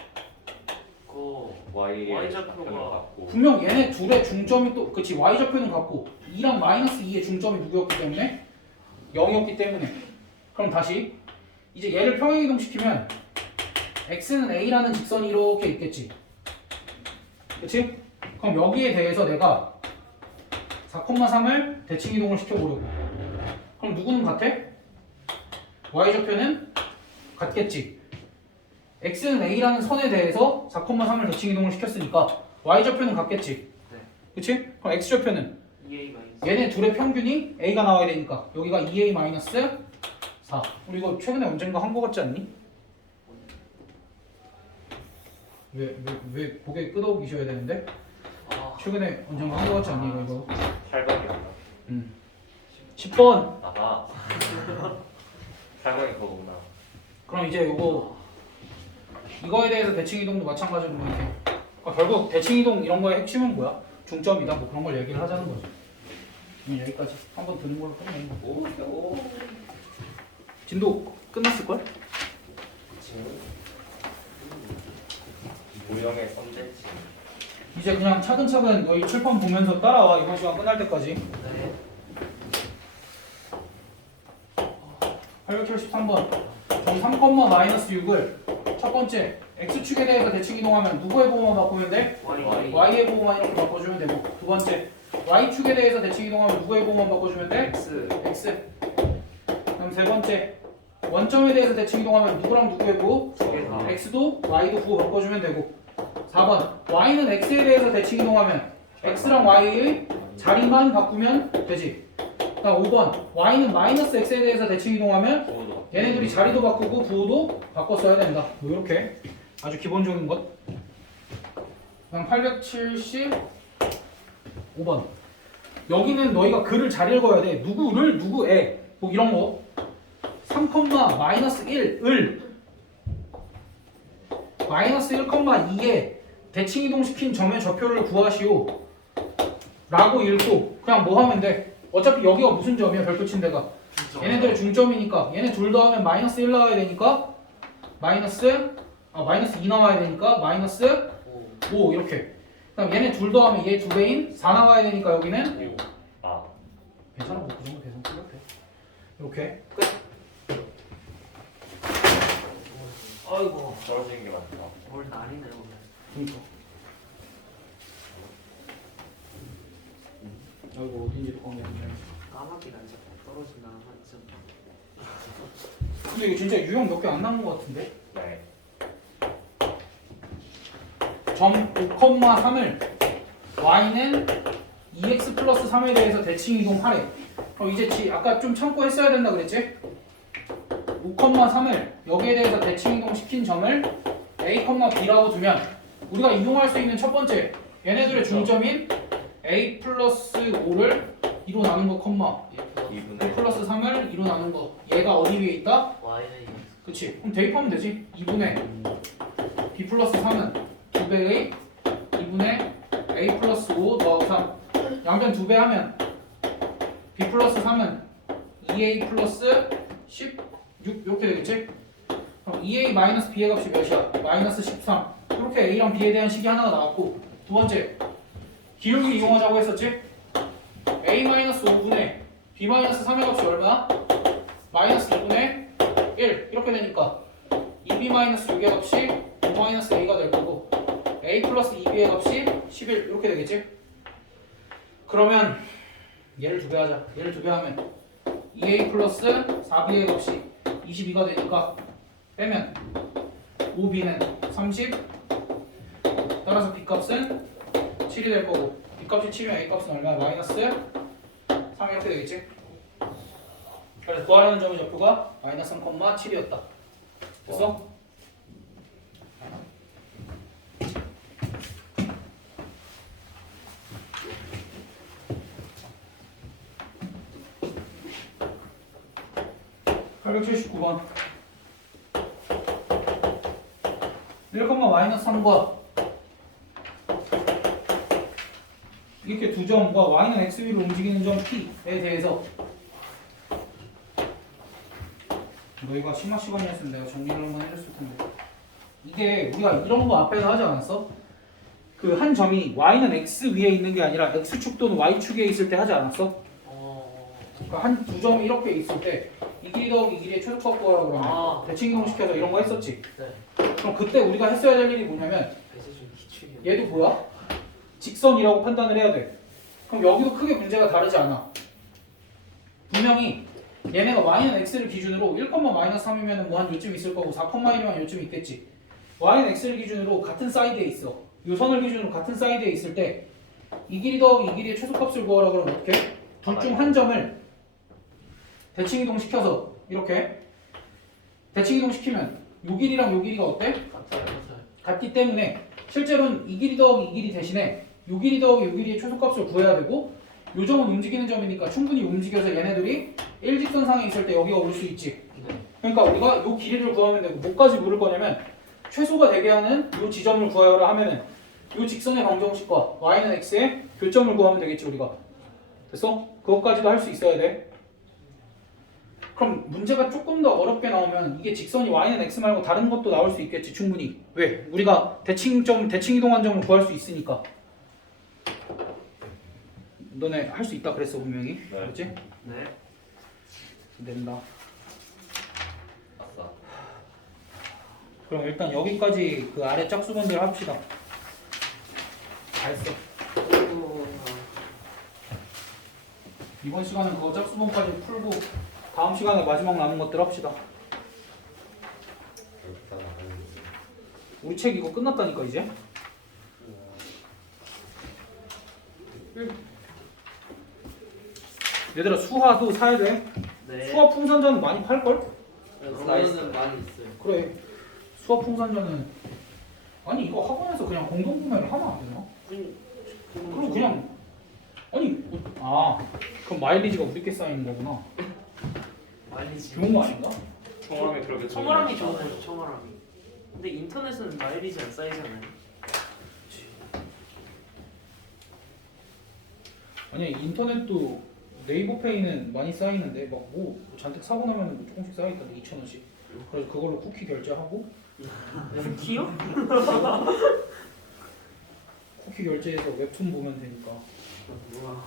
그 Y 좌표가 같고. 분명 얘네 둘의 중점이 또 그치 y좌표는 같고 2랑 마이너스 2의 중점이 누구였기 때문에? 0이었기 때문에. 그럼 다시 이제 얘를 평행 이동시키면 x는 a라는 직선이 이렇게 있겠지. 그치? 그럼 여기에 대해서 내가 4,3을 대칭 이동을 시켜보려고. 그럼 누구는 같아? y좌표는 같겠지. x는 a라는 선에 대해서 4,3을 대칭 이동을 시켰으니까 y좌표는 같겠지. 네. 그치? 그럼 x좌표는 2A 마이너스. 얘네 둘의 평균이 a가 나와야 되니까 여기가 2a-4. 우리 이거 최근에 언젠가 한 거 같지 않니? 왜 고개 끄덕이셔야 되는데? 아, 최근에 언젠가 한 거 같지 않니 이거? 8번이었나? 10번. 아하. 8번이 그거구나. 그럼 이제 이거에 대해서 대칭 이동도 마찬가지로 이렇게. 그러니까 결국 대칭 이동 이런 거의 핵심은 뭐야? 중점이다. 뭐 그런 걸 얘기를 하자는 거지. 여기까지 한번 드는 걸로 끝내. 오. 진도 끝났을 걸? 지금 모형의 선대지. 이제 그냥 차근차근 너희 칠판 보면서 따라와. 이번 시간 끝날 때까지. 네. 873번. 점 3,-6을 첫 번째 x축에 대해서 대칭 이동하면 누구의 보호만 바꾸면 돼? Y. y의 보호만 이렇게 바꿔주면 되고. 두 번째 y축에 대해서 대칭 이동하면 누구의 보호만 바꿔주면 돼? X. x. 그다음에 그럼 세 번째 원점에 대해서 대칭 이동하면 누구랑 누구 해보고 두개다 x도 y도 구호 바꿔주면 되고 4번 y는 x에 대해서 대칭 이동하면 x랑 y의 자리만 바꾸면 되지. 그다음 5번 y는 마이너스 x에 대해서 대칭 이동하면 부호도 얘네들이 자리도 바꾸고 부호도 바꿔 써야 된다. 뭐 이렇게 아주 기본적인 것. 그다음 875번 여기는 너희가 글을 잘 읽어야 돼. 누구를 누구에 뭐 이런 거 3, 마이너스 1을 마이너스 1,2에 대칭 이동시킨 점의 좌표를 구하시오 라고 읽고 그냥 뭐 하면 돼. 어차피 여기가 무슨 점이야 별표친 데가 얘네들의 중점이니까 얘네 둘 더하면 마이너스 1 나와야 되니까 마이너스 2 나와야 되니까 마이너스 5 이렇게. 그다음 얘네 둘 더하면 얘 두 배인 4 나와야 되니까 여기는 아 괜찮아. 뭐 그 정도 계산 풀렸대. 이렇게 끝. 아이고 떨어지는 게 많다. 뭘 날이네 오늘. 그러니까. 아이고 어딘지도 꺼내는데. 까마귀 날짜 떨어진다는 한쯤. 근데 이거 진짜 유형 몇 개 안 남은 것 같은데? 네. 점 5,3을 y는 2x 플러스 3에 대해서 대칭 이동하래. 그럼 이제 아까 좀 참고 했어야 된다 그랬지? 5,3을 여기에 대해서 대칭 이동시킨 점을 a, b라고 두면 우리가 이동할 수 있는 첫 번째 얘네들의 중점인 a 플러스 5를 2로 나눈 거, 2 2분의 플러스 3을 2로 나눈 거. 얘가 어디 위에 있다? Y는 그치. 그럼 대입하면 되지. 2분의 b 플러스 3은 2배의 2분의 a 플러스 5 더하고 3. 양변 2배 하면 b 플러스 3은 2a 플러스 16 이렇게 되겠지? 그럼 2a 마이너스 b의 값이 몇이야? 마이너스 13. 이렇게 a랑 b에 대한 식이 하나가 나왔고 두 번째 기울기 이용하자고 했었지? a 마이너스 5분의 b 마이너스 3의 값이 얼마야? 마이너스 2분의 1 이렇게 되니까 2b 마이너스 6의 값이 5 마이너스 a가 될 거고 a 플러스 2b의 값이 11 이렇게 되겠지? 그러면 얘를 2배 하자. 얘를 2배 하면 2a 플러스 4b의 값이 22가 되니까 빼면 5b는 30 따라서 b 값은 7이 될 거고 b 값이 7이면 a 값은 얼마야? 마이너스 3 이렇게 되겠지? 그래서 구하려는 점의 좌표가 마이너스 3,7이었다. 됐어? (879번) 1, 마이너스 3과 이렇게 두 점과 y는 x 위로 움직이는 점 p에 대해서 너희가 심화 시간이었으면 내가 정리를 한번 해줬을 텐데 이게 우리가 이런 거 앞에서 하지 않았어? 그 한 점이 y는 x 위에 있는 게 아니라 x축 또는 y축에 있을 때 하지 않았어? 그러니까 한 두 점이 이렇게 있을 때 이 길이 더하기 이 길이의 최소값 구하라 그러면 대칭 이동시켜서 이런 거 했었지? 네. 그럼 그때 우리가 했어야 될 일이 뭐냐면 이제 좀 기출이야. 얘도 뭐야? 직선이라고 판단을 해야 돼. 그럼 여기도 크게 문제가 다르지 않아. 분명히 얘네가 y는 x를 기준으로 1, 마이너스 3이면 뭐 한 요쯤 있을 거고 4,1이면 요쯤 있겠지. y는 x를 기준으로 같은 사이드에 있어. 요 선을 기준으로 같은 사이드에 있을 때 이 길이 더하기 이 길이의 최소값을 구하라 그러면 어떻게? 둘 중 한 점을 대칭 이동시켜서 이렇게 대칭 이동시키면 요 길이랑 요 길이가 어때? 같기 때문에 실제로는 이 길이 더하기 이 길이 대신에 요 길이 더하기 요 길이의 최소값을 구해야 되고 요 점은 움직이는 점이니까 충분히 움직여서 얘네들이 일직선상에 있을 때 여기가 올 수 있지. 그러니까 우리가 요 길이를 구하면 되고 뭐까지 물을 거냐면 최소가 되게 하는 요 지점을 구하라 하면은 요 직선의 방정식과 y는 x의 교점을 구하면 되겠지 우리가. 됐어? 그것까지도 할 수 있어야 돼. 그럼 문제가 조금 더 어렵게 나오면 이게 직선이 y는 x 말고 다른 것도 나올 수 있겠지 충분히. 왜? 우리가 대칭 이동한 점을 구할 수 있으니까. 너네 할 수 있다 그랬어 분명히. 네. 그렇지? 네. 된다. 아싸. 그럼 일단 여기까지 그 아래 짝수분들 합시다. 다 했어. 이번 시간은 그거 짝수분까지 풀고 다음 시간에 마지막 남은 것들 합시다. 여기다 나가는 우리 책 이거 끝났다니까 이제. 얘들아 수화도 사야 돼. 네. 수화 풍선전은 많이 팔걸? 그러면은 많이 있어요. 그래. 수화 풍선전은 아니 이거 학원에서 그냥 공동 구매를 하면 안 되나? 그럼 그냥 아니 그럼 마일리지가 우리께 쌓이는 거구나. 많이 좋은 거 아닌가? 청와함에 그렇게 청바람이 좋은 거죠. 청바람이. 근데 인터넷은 마일리지 안 쌓이잖아요. 아니 인터넷도 네이버페이는 많이 쌓이는데 막 뭐 잔뜩 사고 나면 뭐 조금씩 쌓이던데 2,000원씩. 그래서 그걸로 쿠키 결제하고 쿠키요? 쿠키 결제해서 웹툰 보면 되니까. 우와.